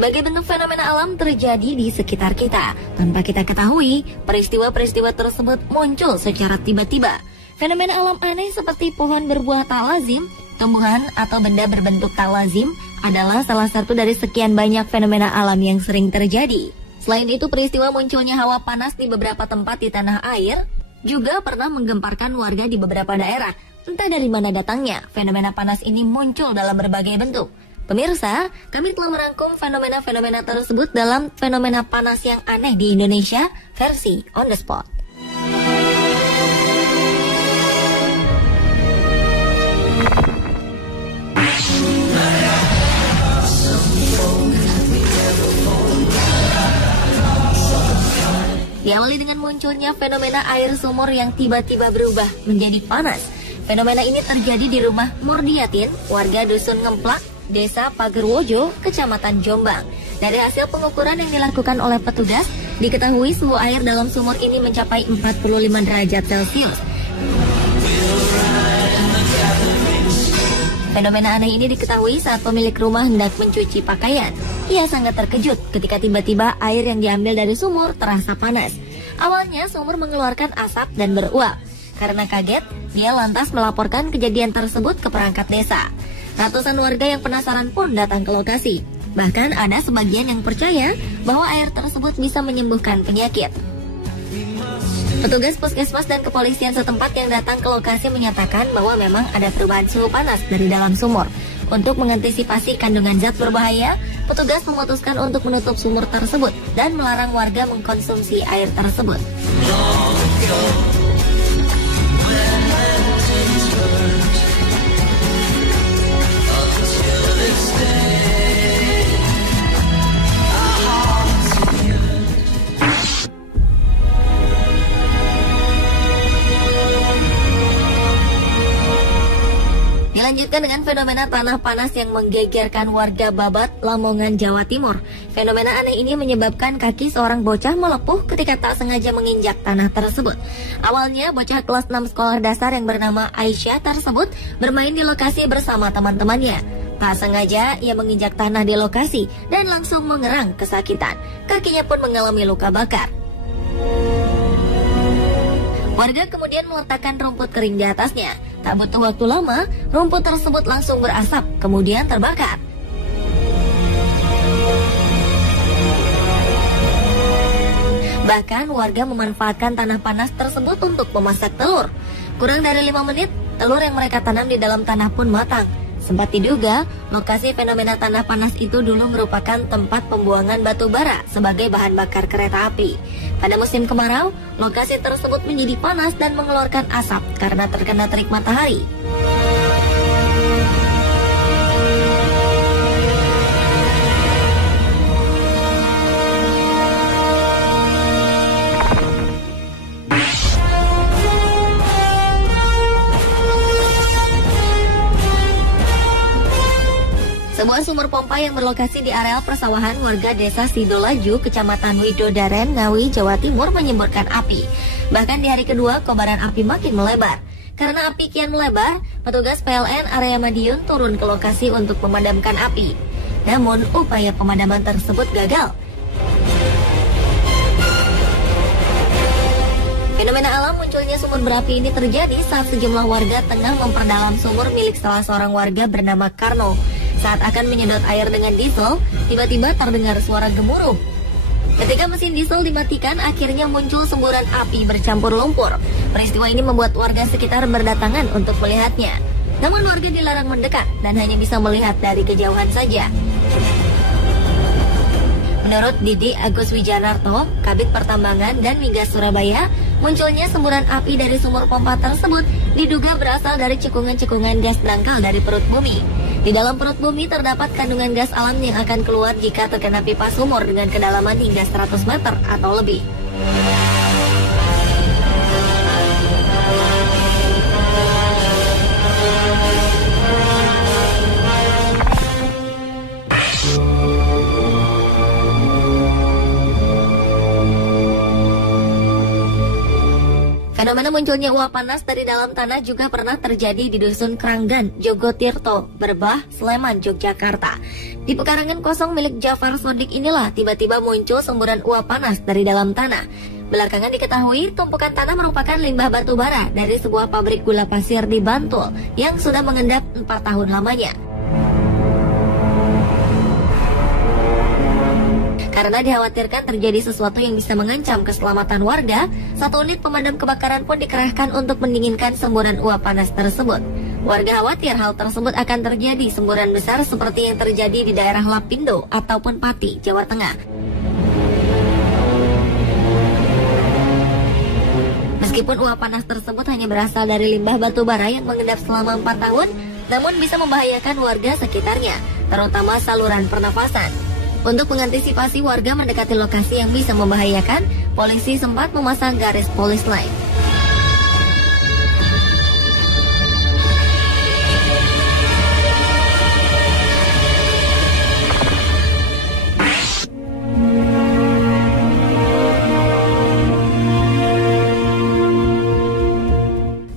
Berbagai bentuk fenomena alam terjadi di sekitar kita. Tanpa kita ketahui, peristiwa-peristiwa tersebut muncul secara tiba-tiba. Fenomena alam aneh seperti pohon berbuah tak lazim, tumbuhan atau benda berbentuk tak lazim adalah salah satu dari sekian banyak fenomena alam yang sering terjadi. Selain itu, peristiwa munculnya hawa panas di beberapa tempat di tanah air juga pernah menggemparkan warga di beberapa daerah. Entah dari mana datangnya, fenomena panas ini muncul dalam berbagai bentuk. Pemirsa, kami telah merangkum fenomena-fenomena tersebut dalam fenomena panas yang aneh di Indonesia versi On The Spot. Diawali dengan munculnya fenomena air sumur yang tiba-tiba berubah menjadi panas. Fenomena ini terjadi di rumah Mordiatin, warga Dusun Ngemplak, Desa Pagerwojo, Kecamatan Jombang. Dari hasil pengukuran yang dilakukan oleh petugas, diketahui suhu air dalam sumur ini mencapai 45 derajat Celcius. Fenomena aneh ini diketahui saat pemilik rumah hendak mencuci pakaian. Ia sangat terkejut ketika tiba-tiba air yang diambil dari sumur terasa panas. Awalnya sumur mengeluarkan asap dan beruap. Karena kaget, dia lantas melaporkan kejadian tersebut ke perangkat desa. Ratusan warga yang penasaran pun datang ke lokasi. Bahkan ada sebagian yang percaya bahwa air tersebut bisa menyembuhkan penyakit. Petugas puskesmas dan kepolisian setempat yang datang ke lokasi menyatakan bahwa memang ada perubahan suhu panas dari dalam sumur. Untuk mengantisipasi kandungan zat berbahaya, petugas memutuskan untuk menutup sumur tersebut dan melarang warga mengkonsumsi air tersebut. Dilanjutkan dengan fenomena tanah panas yang menggegerkan warga Babat, Lamongan, Jawa Timur. Fenomena aneh ini menyebabkan kaki seorang bocah melepuh ketika tak sengaja menginjak tanah tersebut. Awalnya, bocah kelas 6 sekolah dasar yang bernama Aisyah tersebut bermain di lokasi bersama teman-temannya. Tak sengaja, ia menginjak tanah di lokasi dan langsung mengerang kesakitan. Kakinya pun mengalami luka bakar. Warga kemudian meletakkan rumput kering di atasnya. Tak butuh waktu lama, rumput tersebut langsung berasap, kemudian terbakar. Bahkan warga memanfaatkan tanah panas tersebut untuk memasak telur. Kurang dari 5 menit, telur yang mereka tanam di dalam tanah pun matang. Sempat diduga, lokasi fenomena tanah panas itu dulu merupakan tempat pembuangan batu bara sebagai bahan bakar kereta api. Pada musim kemarau, lokasi tersebut menjadi panas dan mengeluarkan asap karena terkena terik matahari. Sebuah sumur pompa yang berlokasi di areal persawahan warga desa Sidolaju, Kecamatan Widodaren, Ngawi, Jawa Timur menyemburkan api. Bahkan di hari kedua, kobaran api makin melebar. Karena api kian melebar, petugas PLN area Madiun turun ke lokasi untuk memadamkan api. Namun, upaya pemadaman tersebut gagal. Fenomena alam munculnya sumur berapi ini terjadi saat sejumlah warga tengah memperdalam sumur milik salah seorang warga bernama Karno. Saat akan menyedot air dengan diesel, tiba-tiba terdengar suara gemuruh. Ketika mesin diesel dimatikan, akhirnya muncul semburan api bercampur lumpur. Peristiwa ini membuat warga sekitar berdatangan untuk melihatnya. Namun warga dilarang mendekat dan hanya bisa melihat dari kejauhan saja. Menurut Didi Agus Wijanarto, Kabid Pertambangan dan Migas Surabaya, munculnya semburan api dari sumur pompa tersebut diduga berasal dari cekungan-cekungan gas dangkal dari perut bumi. Di dalam perut bumi terdapat kandungan gas alam yang akan keluar jika terkena pipa sumur dengan kedalaman hingga 100 meter atau lebih. Fenomena munculnya uap panas dari dalam tanah juga pernah terjadi di Dusun Kranggan, Jogotirto, Berbah, Sleman, Yogyakarta. Di pekarangan kosong milik Jafar Sodik inilah tiba-tiba muncul semburan uap panas dari dalam tanah. Belakangan diketahui tumpukan tanah merupakan limbah batu bara dari sebuah pabrik gula pasir di Bantul yang sudah mengendap 4 tahun lamanya. Karena dikhawatirkan terjadi sesuatu yang bisa mengancam keselamatan warga, 1 unit pemadam kebakaran pun dikerahkan untuk mendinginkan semburan uap panas tersebut. Warga khawatir hal tersebut akan terjadi semburan besar seperti yang terjadi di daerah Lapindo ataupun Pati, Jawa Tengah. Meskipun uap panas tersebut hanya berasal dari limbah batu bara yang mengendap selama 4 tahun, namun bisa membahayakan warga sekitarnya, terutama saluran pernafasan. Untuk mengantisipasi warga mendekati lokasi yang bisa membahayakan, polisi sempat memasang garis polis line.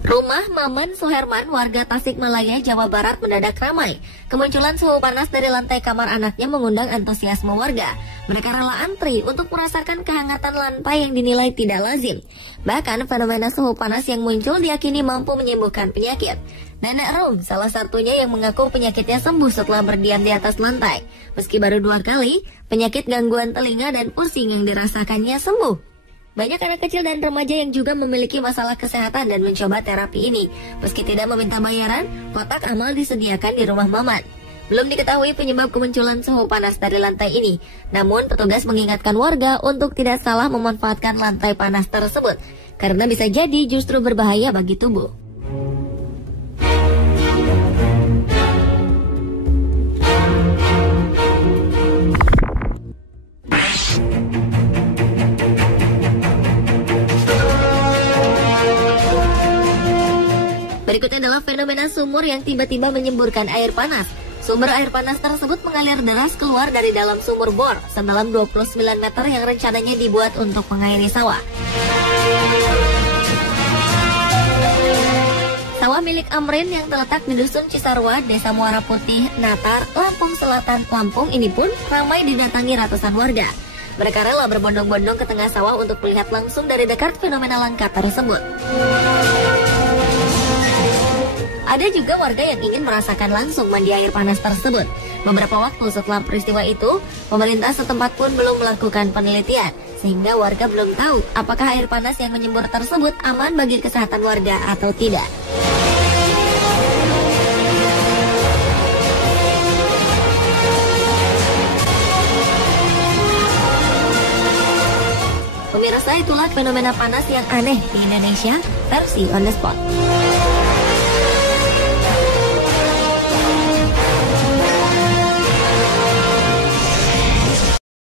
Rumah Maman Suherman, warga Tasikmalaya, Jawa Barat mendadak ramai. Kemunculan suhu panas dari lantai kamar anaknya mengundang antusiasme warga. Mereka rela antri untuk merasakan kehangatan lantai yang dinilai tidak lazim. Bahkan fenomena suhu panas yang muncul diyakini mampu menyembuhkan penyakit. Nenek Rum salah satunya yang mengaku penyakitnya sembuh setelah berdiam di atas lantai. Meski baru 2 kali, penyakit gangguan telinga dan pusing yang dirasakannya sembuh. Banyak anak kecil dan remaja yang juga memiliki masalah kesehatan dan mencoba terapi ini. Meski tidak meminta bayaran, kotak amal disediakan di rumah Maman. Belum diketahui penyebab kemunculan suhu panas dari lantai ini. Namun petugas mengingatkan warga untuk tidak salah memanfaatkan lantai panas tersebut, karena bisa jadi justru berbahaya bagi tubuh. Berikutnya adalah fenomena sumur yang tiba-tiba menyemburkan air panas. Sumber air panas tersebut mengalir deras keluar dari dalam sumur bor sedalam 29 meter yang rencananya dibuat untuk mengairi sawah. Sawah milik Amrin yang terletak di Dusun Cisarua, Desa Muara Putih, Natar, Lampung Selatan, Lampung ini pun ramai didatangi ratusan warga. Mereka rela berbondong-bondong ke tengah sawah untuk melihat langsung dari dekat fenomena langka tersebut. Ada juga warga yang ingin merasakan langsung mandi air panas tersebut. Beberapa waktu setelah peristiwa itu, pemerintah setempat pun belum melakukan penelitian, sehingga warga belum tahu apakah air panas yang menyembur tersebut aman bagi kesehatan warga atau tidak. Pemirsa, itulah fenomena panas yang aneh di Indonesia versi On The Spot.